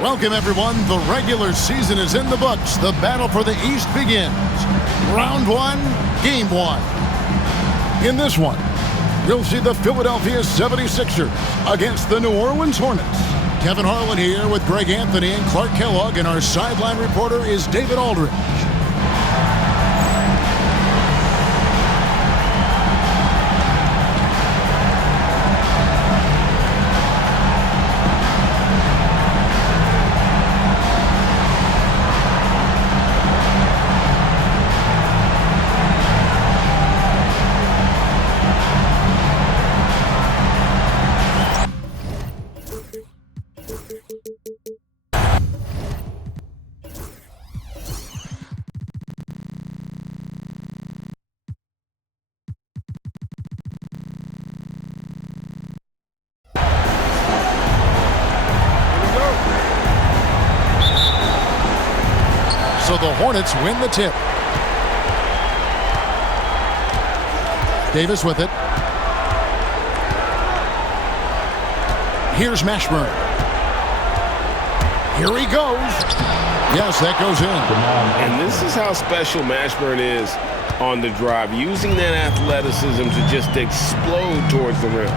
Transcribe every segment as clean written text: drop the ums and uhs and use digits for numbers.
Welcome, everyone. The regular season is in the books. The battle for the East begins. Round one, game one. In this one, you'll see the Philadelphia 76ers against the New Orleans Hornets. Kevin Harlan here with Greg Anthony and Clark Kellogg, and our sideline reporter is David Aldridge. So the Hornets win the tip. Davis with it. Here's Mashburn. Here he goes. Yes, that goes in. And this is how special Mashburn is on the drive, using that athleticism to just explode towards the rim.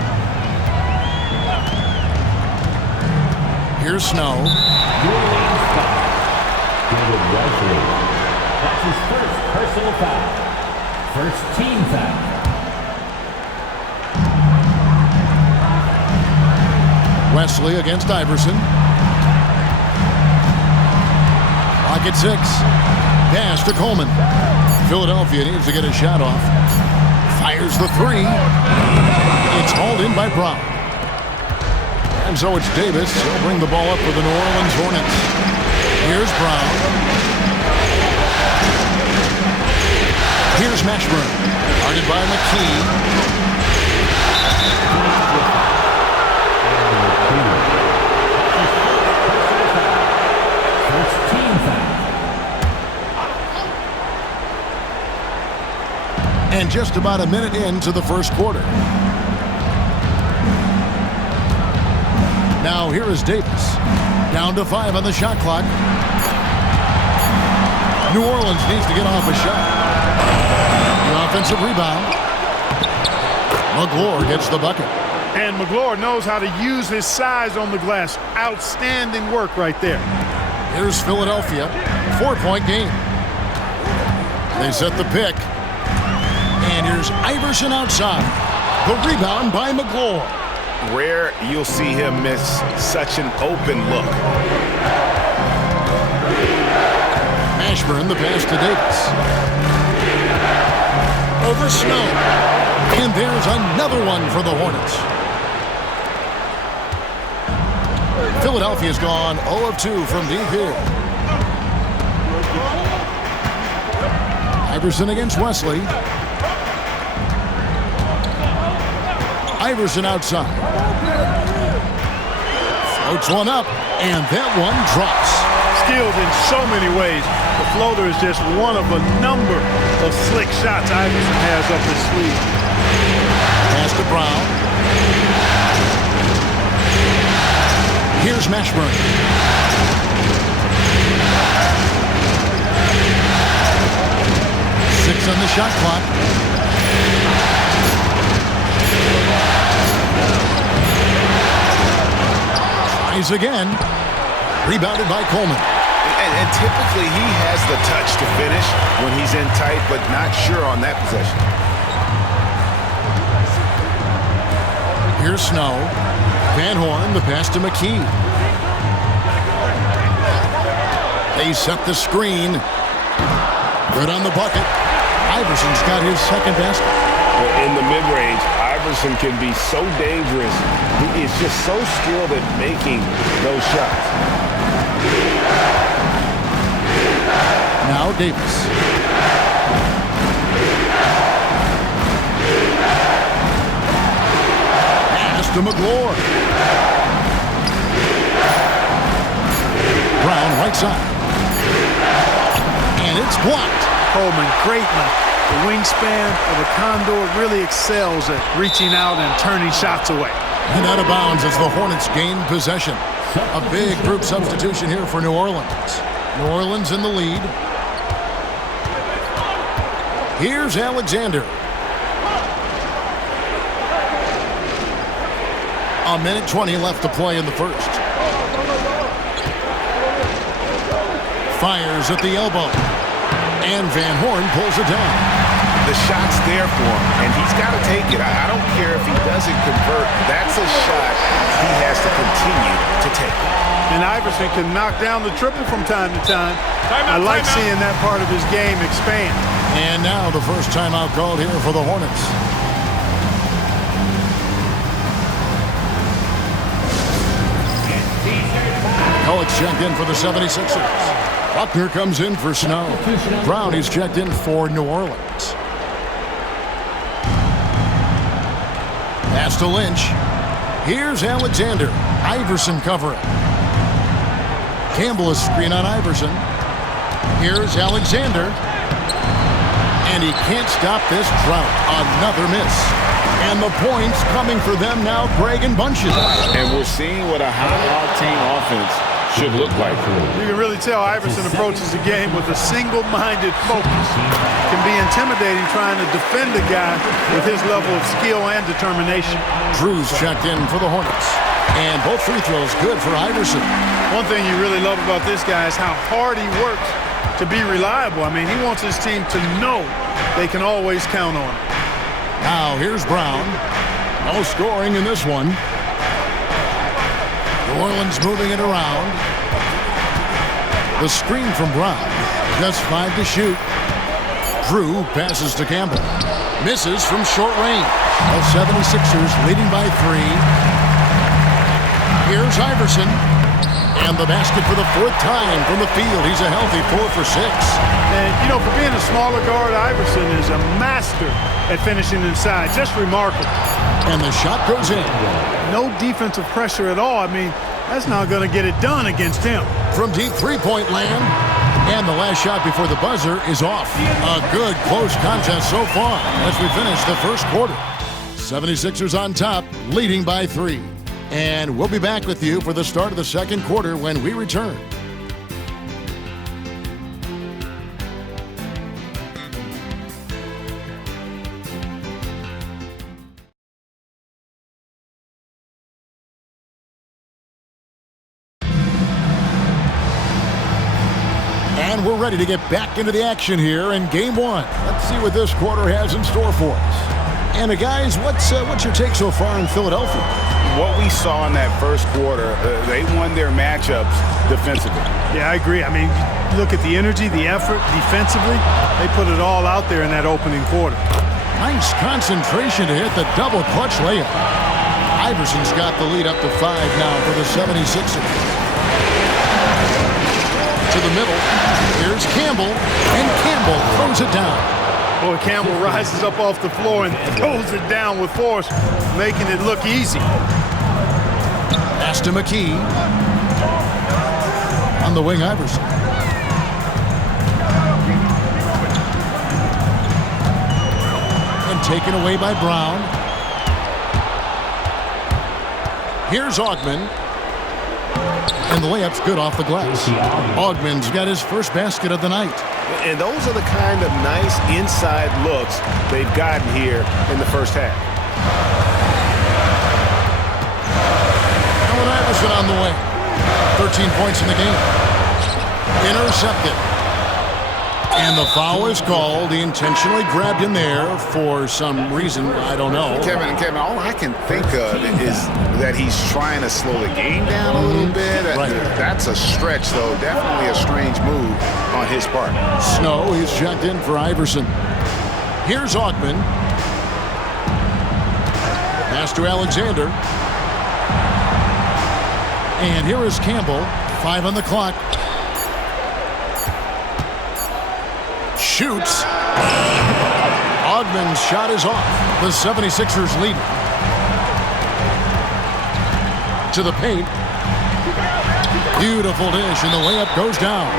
Here's Snow. That's his first personal foul. First team foul. Wesley against Iverson. Pocket 6. Pass to Coleman. Philadelphia needs to get a shot off. Fires the 3. It's hauled in by Brown. And so it's Davis. He'll bring the ball up for the New Orleans Hornets. Here's Brown. Here's Mashburn. Guarded by McKee. First team foul. And just about a minute into the first quarter. Now here is Davis. Down to 5 on the shot clock. New Orleans needs to get off a shot. The offensive rebound. McGlure gets the bucket. And McGlure knows how to use his size on the glass. Outstanding work right there. Here's Philadelphia. 4-point game. They set the pick. And here's Iverson outside. The rebound by McGlure. Rare you'll see him miss such an open look. Mashburn, the pass to Davis. Over Snow. And there's another one for the Hornets. Philadelphia's gone 0 of 2 from deep here. Iverson against Wesley. Iverson outside. Floats one up, and that one drops. Skilled in so many ways. The floater is just one of a number of slick shots Iverson has up his sleeve. Pass to Brown. Here's Mashburn. Six on the shot clock. Tries again. Rebounded by Coleman. And typically he has the touch to finish when he's in tight, but not sure on that possession. Here's Snow. Van Horn, the pass to McKee. They set the screen. Good on the bucket. Iverson's got his second basket. In the mid-range, Iverson can be so dangerous. He is just so skilled at making those shots. Now Davis. Pass to McGlure. Brown right side. And it's blocked. Coleman, great length. The wingspan of a condor really excels at reaching out and turning shots away. And out of bounds as the Hornets gain possession. A big group substitution here for New Orleans. New Orleans in the lead. Here's Alexander. A minute 20 left to play in the first. Fires at the elbow. And Van Horn pulls it down. The shot's there for him, and he's got to take it. I don't care if he doesn't convert. That's a shot he has to continue to take. And Iverson can knock down the triple from time to time. I like seeing that part of his game expand. And now the first timeout called here for the Hornets. Coates checked in for the 76ers. Buckner comes in for Snow. Brown is checked in for New Orleans. Pass to Lynch. Here's Alexander. Iverson covering. Campbell is screen on Iverson. Here's Alexander. And he can't stop this drought. Another miss. And the points coming for them now, Greg and bunches. And we're seeing what a high-octane offense should look like. You can really tell Iverson approaches the game with a single-minded focus. Can be intimidating trying to defend a guy with his level of skill and determination. Drew's checked in for the Hornets. And both free throws good for Iverson. One thing you really love about this guy is how hard he works to be reliable. I mean, he wants his team to know they can always count on him. Now here's Brown. No scoring in this one. New Orleans moving it around. The screen from Brown. Just 5 to shoot. Drew passes to Campbell. Misses from short range. The 76ers leading by 3. Here's Iverson. And the basket for the 4th time from the field. He's a healthy 4 for 6. And, you know, for being a smaller guard, Iverson is a master at finishing inside. Just remarkable. And the shot goes in. No defensive pressure at all. I mean, that's not going to get it done against him. From deep three-point land. And the last shot before the buzzer is off. A good close contest so far as we finish the first quarter. 76ers on top, leading by 3. And we'll be back with you for the start of the second quarter when we return. And we're ready to get back into the action here in Game 1. Let's see what this quarter has in store for us. And guys, what's your take so far in Philadelphia? What we saw in that first quarter, they won their matchups defensively. Yeah, I agree. I mean, look at the energy, the effort defensively. They put it all out there in that opening quarter. Nice concentration to hit the double clutch layup. Iverson's got the lead up to 5 now for the 76ers. To the middle. Here's Campbell, and Campbell throws it down. Boy, Campbell rises up off the floor and throws it down with force, making it look easy. Pass to McKee. On the wing, Iverson. And taken away by Brown. Here's Augman. And the layup's good off the glass. Augman's got his first basket of the night. And those are the kind of nice inside looks they've gotten here in the first half. Allen Iverson on the way. 13 points in the game. Intercepted. And the foul is called. He intentionally grabbed in there for some reason. I don't know. Kevin, all I can think of is that he's trying to slow the game down a little bit. Right. That's a stretch, though. Definitely a strange move on his part. Snow, he's checked in for Iverson. Here's Augman. Pass to Alexander. And here is Campbell. 5 on the clock. Shoots. Augman's shot is off. The 76ers lead. To the paint. Beautiful dish, and the layup goes down.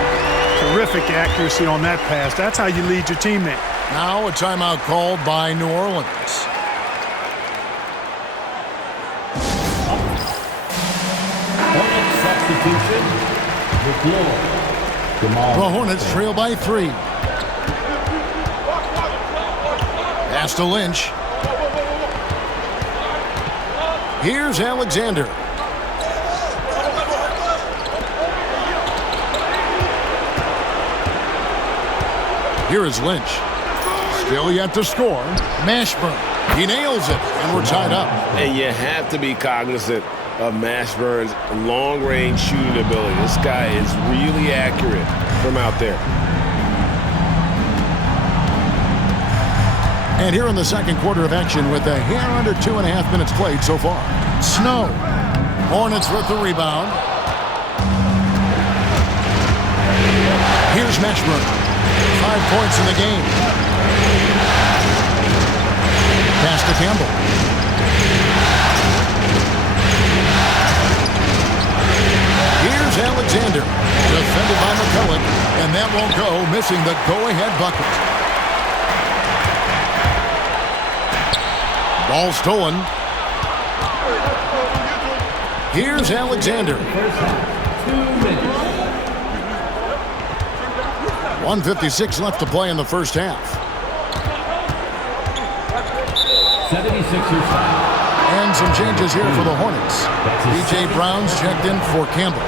Terrific accuracy on that pass. That's how you lead your teammate. Now a timeout called by New Orleans. Hornets The Hornets trail by 3. Pass to Lynch. Here's Alexander. Here is Lynch. Still yet to score. Mashburn. He nails it, and we're tied up. And you have to be cognizant of Mashburn's long-range shooting ability. This guy is really accurate from out there. And here in the second quarter of action with a hair under 2.5 minutes played so far. Snow. Hornets with the rebound. Here's Mashburn. 5 points in the game. Pass to Campbell. Here's Alexander. Defended by McCulloch. And that won't go, missing the go-ahead bucket. Ball stolen. Here's Alexander. 1:56 left to play in the first half. 76ers foul. And some changes here for the Hornets. B.J. Brown's checked in for Campbell.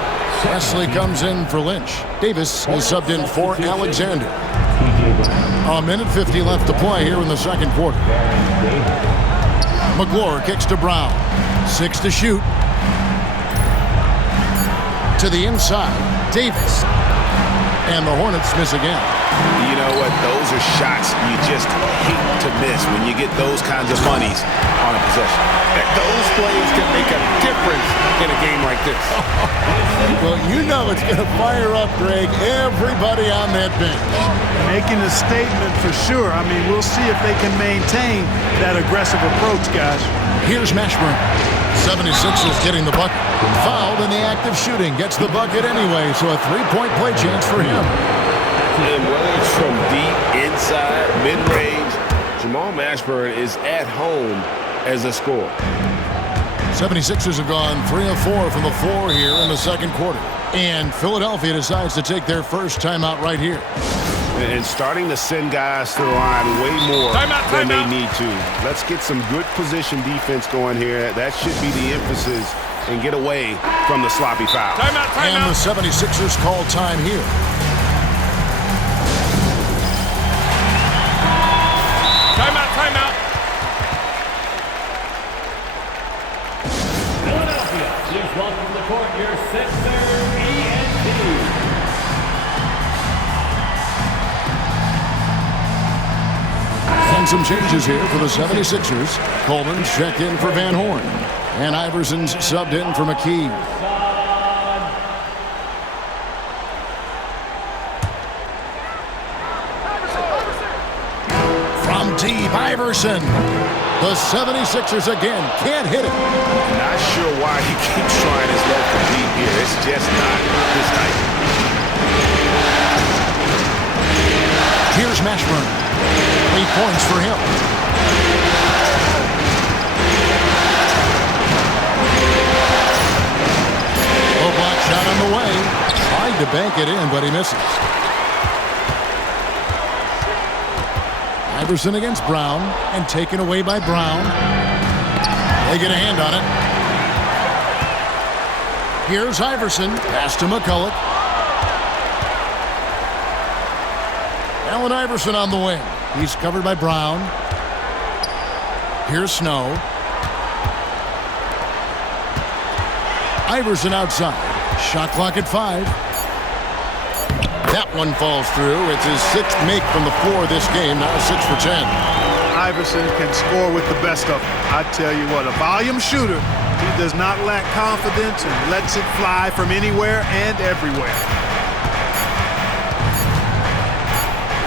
Wesley comes in for Lynch. Davis is subbed in for Alexander. A minute 50 left to play here in the second quarter. McGlure kicks to Brown. 6 to shoot. To the inside. Davis. And the Hornets miss again. You know what? Those are shots you just hate to miss when you get those kinds of monies on a possession. Those plays can make a difference in a game like this. Well, you know it's going to fire up, Greg, everybody on that bench. Making a statement for sure. I mean, we'll see if they can maintain that aggressive approach, guys. Here's Mashburn. 76ers getting the bucket. Fouled in the act of shooting. Gets the bucket anyway, so a 3-point play chance for him. And whether it's from deep, inside, mid-range, Jamal Mashburn is at home as a scorer. 76ers have gone 3 of 4 from the floor here in the second quarter. And Philadelphia decides to take their first timeout right here. And starting to send guys to the line way more than they need to. Let's get some good position defense going here. That should be the emphasis and get away from the sloppy foul. And the 76ers call time here. Timeout. Philadelphia, please welcome to the court your Sixer ENT. And some changes here for the 76ers. Coleman's checked in for Van Horn. And Iverson's subbed in for McKee. From deep, Iverson. The 76ers again can't hit it. Not sure why he keeps trying his luck to beat here. It's just not his night. Here's Mashburn. 3 points for him. A block shot on the way. Tried to bank it in, but he misses. Iverson against Brown, and taken away by Brown. They get a hand on it. Here's Iverson. Pass to McCulloch. Allen Iverson on the wing. He's covered by Brown. Here's Snow. Iverson outside. Shot clock at 5. That one falls through. It's his 6th make from the floor this game. Now 6 for 10. Iverson can score with the best of them. I tell you what, a volume shooter. He does not lack confidence and lets it fly from anywhere and everywhere.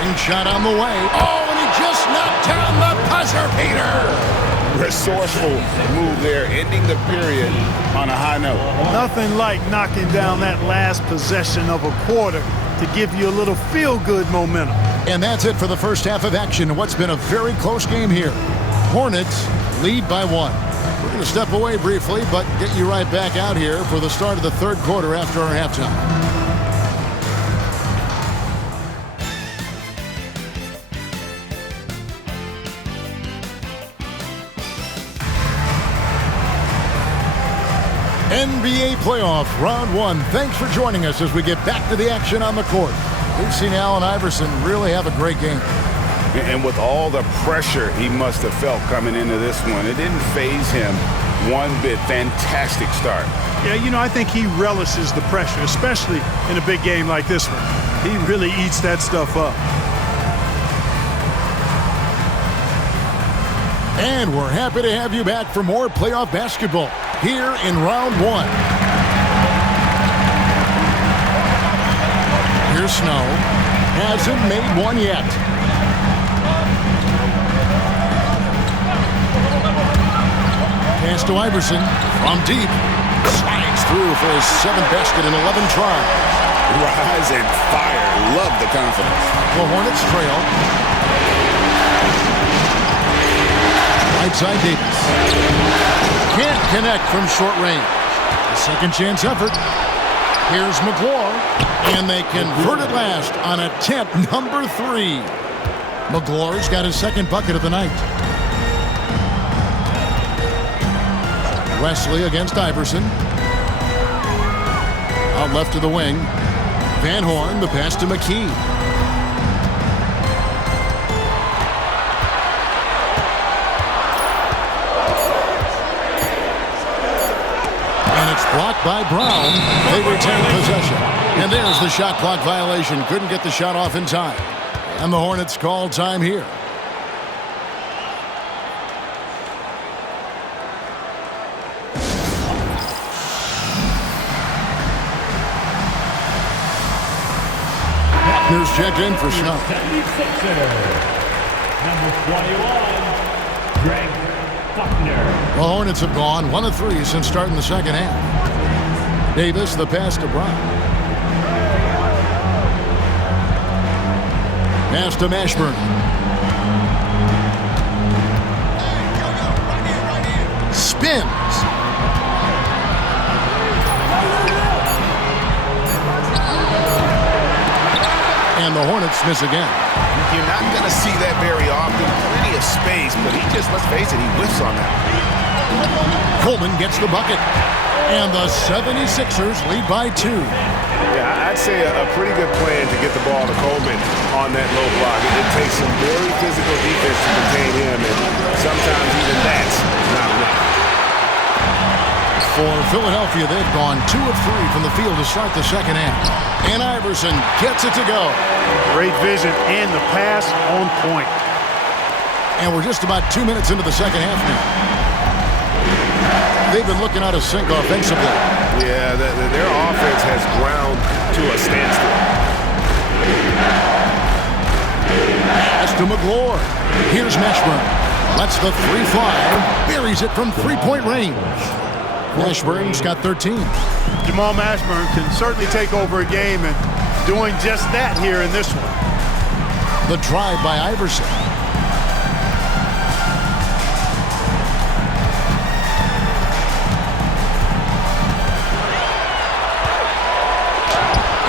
And shot on the way. Oh, and he just knocked down the buzzer beater. Resourceful move there, ending the period on a high note. Nothing like knocking down that last possession of a quarter to give you a little feel-good momentum. And that's it for the first half of action. What's been a very close game here. Hornets lead by 1. We're going to step away briefly, but get you right back out here for the start of the third quarter after our halftime. NBA playoff round one. Thanks for joining us as we get back to the action on the court. We've seen Allen Iverson really have a great game. And with all the pressure he must have felt coming into this one, it didn't faze him one bit. Fantastic start. Yeah, you know, I think he relishes the pressure, especially in a big game like this one. He really eats that stuff up. And we're happy to have you back for more playoff basketball here in round one. Here's Snow. Hasn't made one yet. Pass to Iverson from deep. Slides through for his 7th basket in 11 tries. Rise and fire. Love the confidence. The Hornets trail. Right side Davis. Can't connect from short range. A second chance effort. Here's McClure. And they convert it last on attempt number 3. McClure's got his 2nd bucket of the night. Wesley against Iverson. Out left to the wing. Van Horn, the pass to McKee. And it's blocked by Brown. They retain possession. And there's the shot clock violation. Couldn't get the shot off in time. And the Hornets call time here. Here's checked in for Snow. Number 21, Greg Buckner. The Hornets have gone 1 of 3 since starting the second half. Davis, the pass to Brown. Pass to Mashburn. Spins. And the Hornets miss again. You're not going to see that very often. Plenty of space, but he just, let's face it, he whiffs on that. Coleman gets the bucket. And the 76ers lead by 2. Yeah, I'd say a pretty good plan to get the ball to Coleman on that low block. It takes some very physical defense to contain him, and sometimes even that's not enough. For Philadelphia, they've gone 2 of 3 from the field to start the second half. And Iverson gets it to go. Great vision and the pass on point. And we're just about 2 minutes into the second half now. They've been looking out of sync offensively. Yeah, their offense has ground to a standstill. Pass to McClure. Here's Mashburn. Lets the 3 fly. Buries it from 3-point range. Mashburn's got 13. Jamal Mashburn can certainly take over a game, and doing just that here in this one. The drive by Iverson.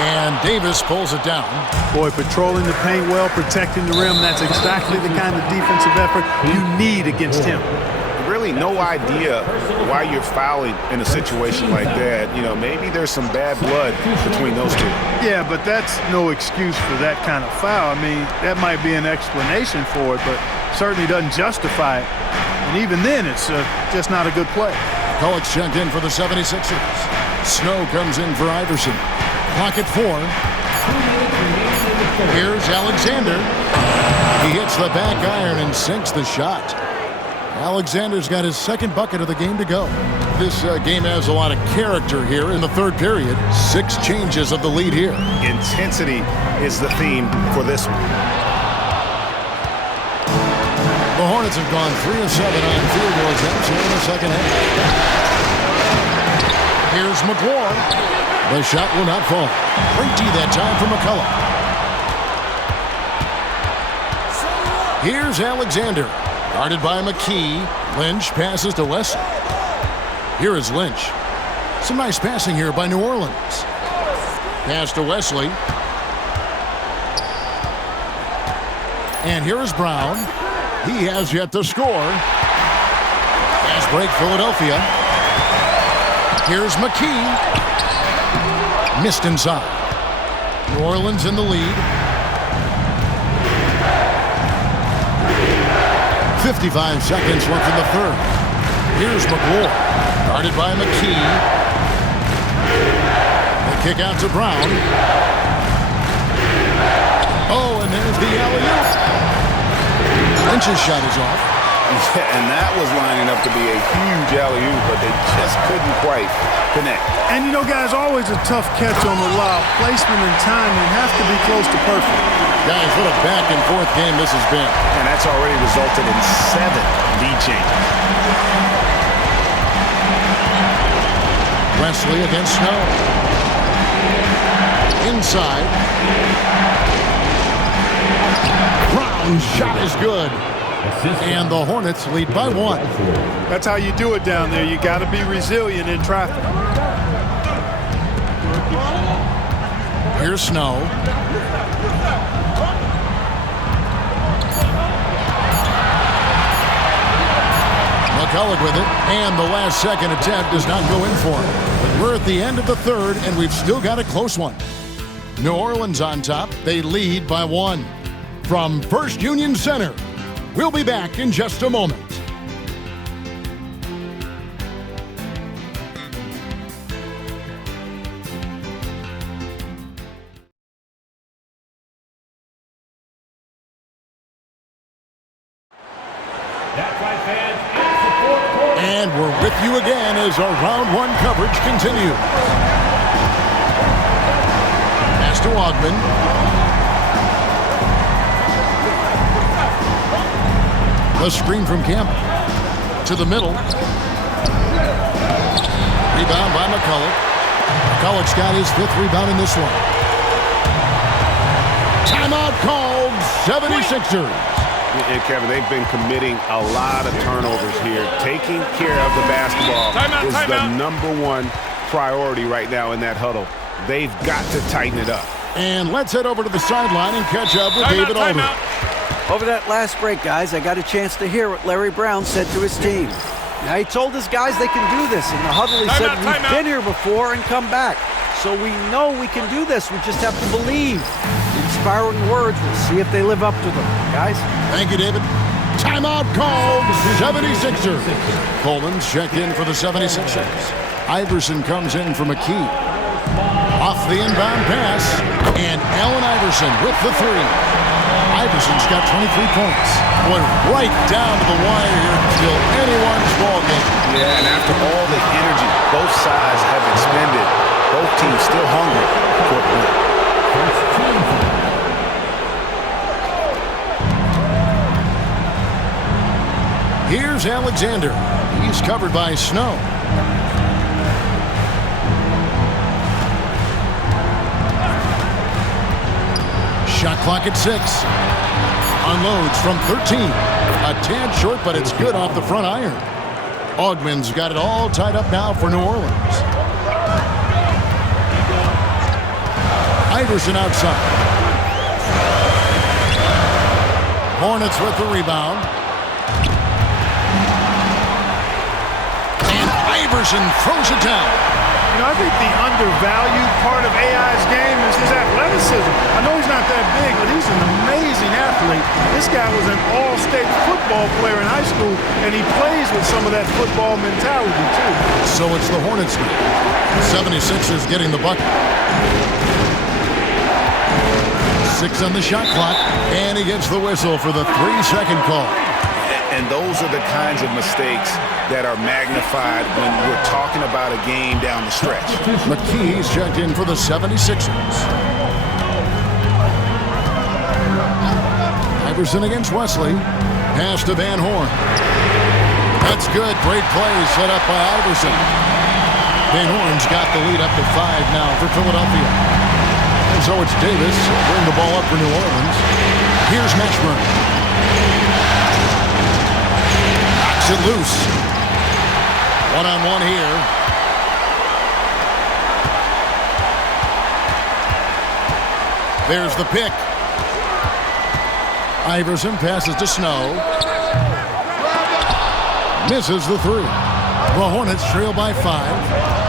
And Davis pulls it down. Boy, patrolling the paint well, protecting the rim. That's exactly the kind of defensive effort you need against him. Really no idea why you're fouling in a situation like that. You know, maybe there's some bad blood between those two. Yeah, but that's no excuse for that kind of foul. I mean, that might be an explanation for it, but certainly doesn't justify it. And even then, it's just not a good play. Pollock's checked in for the 76ers. Snow comes in for Iverson. Clock at 4. Here's Alexander. He hits the back iron and sinks the shot. Alexander's got his 2nd bucket of the game to go. This game has a lot of character here in the third period. 6 changes of the lead here. Intensity is the theme for this one. The Hornets have gone 3 of 7 on field goal attempts here in the second half. Here's McClure. The shot will not fall. Great D that time for McCullough. Here's Alexander. Guarded by McKee. Lynch passes to Wesley. Here is Lynch. Some nice passing here by New Orleans. Pass to Wesley. And here is Brown. He has yet to score. Fast break, Philadelphia. Here's McKee. Missed inside. New Orleans in the lead. 55 seconds left in the third. Here's McLaurin. Guarded by McKee. The kick out to Brown. Oh, and there's the alley-oop. Lynch's shot is off. Yeah, and that was lining up to be a huge alley-oop, but they just couldn't quite connect. And you know, guys, always a tough catch on the lob. Placement and timing have to be close to perfect. Guys, what a back-and-forth game this has been. And that's already resulted in 7 lead changes. Wesley against Snow. Inside. Brown's shot is good. And the Hornets lead by 1. That's how you do it down there. You got to be resilient in traffic. Here's Snow. McCulloch with it, and the last second attempt does not go in for him. We're at the end of the third, and we've still got a close one. New Orleans on top. They lead by 1. From First Union Center, we'll be back in just a moment. That's right, fans. And support. And we're with you again as our round 1 coverage continues. Pass to Ogman. The screen from Campbell. To the middle. Rebound by McCulloch. McCulloch's got his 5th rebound in this one. Timeout called, 76ers. And Kevin, they've been committing a lot of turnovers here. Taking care of the basketball is the #1 priority right now in that huddle. They've got to tighten it up. And let's head over to the sideline and catch up with David Aldridge. Over that last break, guys, I got a chance to hear what Larry Brown said to his team. Now, he told his guys they can do this. In the huddle, he said, we've been here before and come back. So we know we can do this. We just have to believe. Inspiring words. We'll see if they live up to them. Guys? Thank you, David. Timeout called, 76ers. Coleman's checked in for the 76ers. Iverson comes in for McKee. Off the inbound pass. And Allen Iverson with the 3. Iverson's got 23 points. Boy, right down to the wire here until anyone's ball game. Yeah, and after all the energy both sides have expended, both teams still hungry for the win. Here's Alexander. He's covered by Snow. Shot clock at 6. Unloads from 13. A tad short, but it's good off the front iron. Ogman's got it all tied up now for New Orleans. Iverson outside. Hornets with the rebound. And Iverson throws it down. You know, I think the undervalued part of AI's game is his athleticism. I know he's not that big, but he's an amazing athlete. This guy was an all-state football player in high school, and he plays with some of that football mentality, too. So it's the Hornets now. 76ers getting the bucket. 6 on the shot clock, and he gets the whistle for the 3-second call. And those are the kinds of mistakes that are magnified when we're talking about a game down the stretch. McKee's checked in for the 76ers. Iverson against Wesley. Pass to Van Horn. That's good. Great play set up by Iverson. Van Horn's got the lead up to 5 now for Philadelphia. And so it's Davis bring the ball up for New Orleans. Here's Mashburn. Works it loose. One-on-one here. There's the pick. Iverson passes to Snow. Misses the three. The Hornets trail by 5.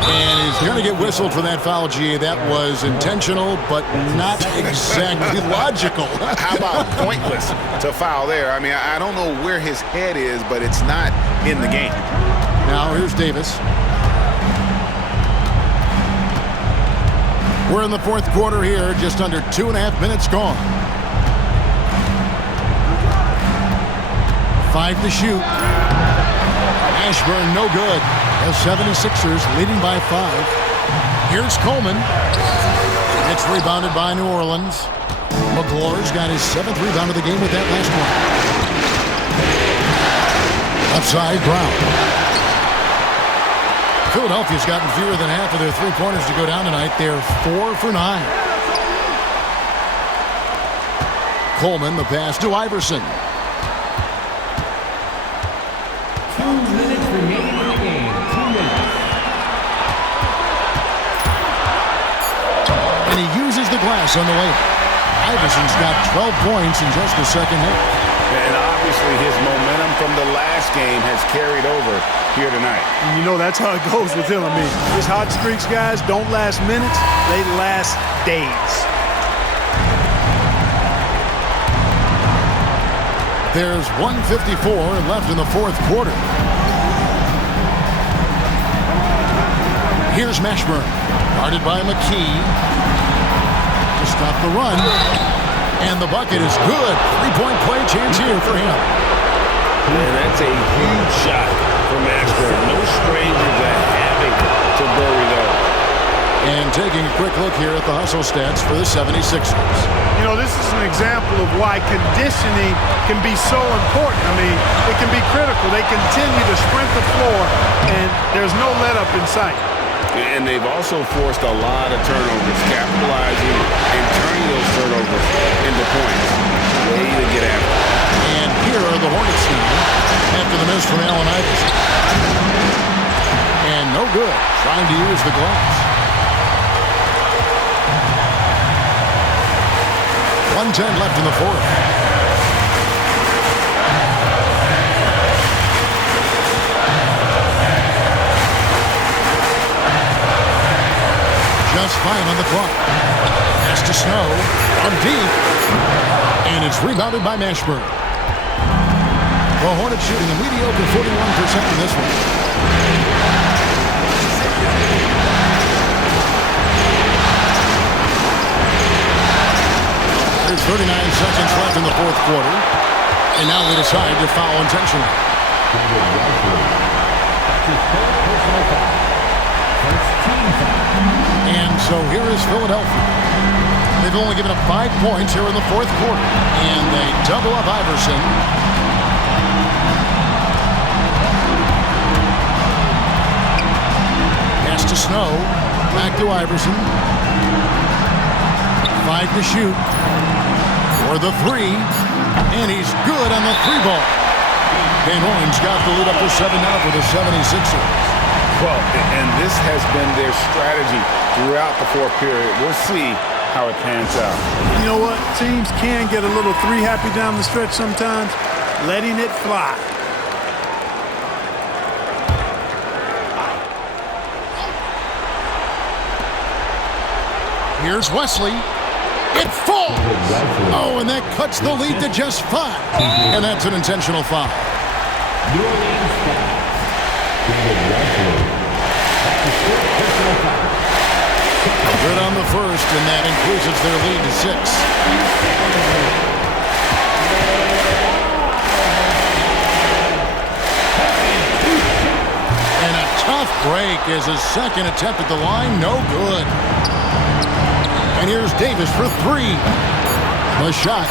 And he's going to get whistled for that foul, GA. That was intentional, but not exactly logical. How about pointless to foul there? I mean, I don't know where his head is, but it's not in the game. Now here's Davis. We're in the fourth quarter here, just under 2.5 minutes gone. 5 to shoot. Ashburn, no good. The 76ers leading by 5. Here's Coleman. It's rebounded by New Orleans. McGlore's got his 7th rebound of the game with that last one. Outside, Brown. Philadelphia's gotten fewer than half of their three-pointers to go down tonight. They're 4 for 9. Coleman, the pass to Iverson. 2 minutes remaining in the game. 2 minutes. And he uses the glass on the way. Iverson's got 12 points in just the second half. And obviously his momentum from the last game has carried over here tonight. And you know that's how it goes with him. I mean, his hot streaks, guys, don't last minutes. They last days. There's 1:54 left in the fourth quarter. Here's Mashburn, guarded by McKee. To stop the run. And the bucket is good. Three-point play chance here for him. And that's a huge shot for Mashburn. No stranger to having to bury those. And taking a quick look here at the hustle stats for the 76ers. You know, this is an example of why conditioning can be so important. I mean, it can be critical. They continue to sprint the floor, and there's no let-up in sight. And they've also forced a lot of turnovers, capitalizing and turning those turnovers into points. Way to get after. And here are the Hornets now after the miss from Allen Iverson. And no good, trying to use the glass. 1:10 left in the fourth. Just 5 on the clock. Pass to Snow from deep. And it's rebounded by Mashburn. The Hornets shooting a mediocre 41% in this one. There's 39 seconds left in the fourth quarter. And now they decide to foul intentionally. And so here is Philadelphia. They've only given up 5 points here in the fourth quarter. And they double up Iverson. Pass to Snow. Back to Iverson. 5 to shoot. For the 3. And he's good on the 3 ball. Van Horn's got the lead up to 7 now for the 76ers. Well, and this has been their strategy throughout the fourth period. We'll see how it pans out. You know what? Teams can get a little 3 happy down the stretch sometimes, letting it fly. Here's Wesley. It falls. Oh, and that cuts the lead to just 5. And that's an intentional foul. New Orleans fouls. David Wesley. That's the fourth personal foul. Good on the first, and that increases their lead to 6. And a tough break is his second attempt at the line. No good. And here's Davis for 3. The shot,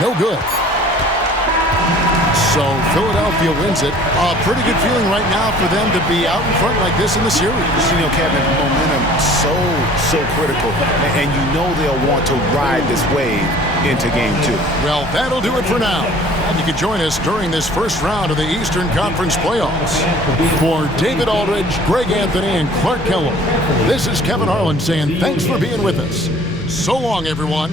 no good. So Philadelphia wins it. A pretty good feeling right now for them to be out in front like this in the series. You know, Kevin, momentum so critical. And you know they'll want to ride this wave into game 2. Well, that'll do it for now. And you can join us during this first round of the Eastern Conference playoffs. For David Aldridge, Greg Anthony, and Clark Kellogg, this is Kevin Harlan saying thanks for being with us. So long, everyone.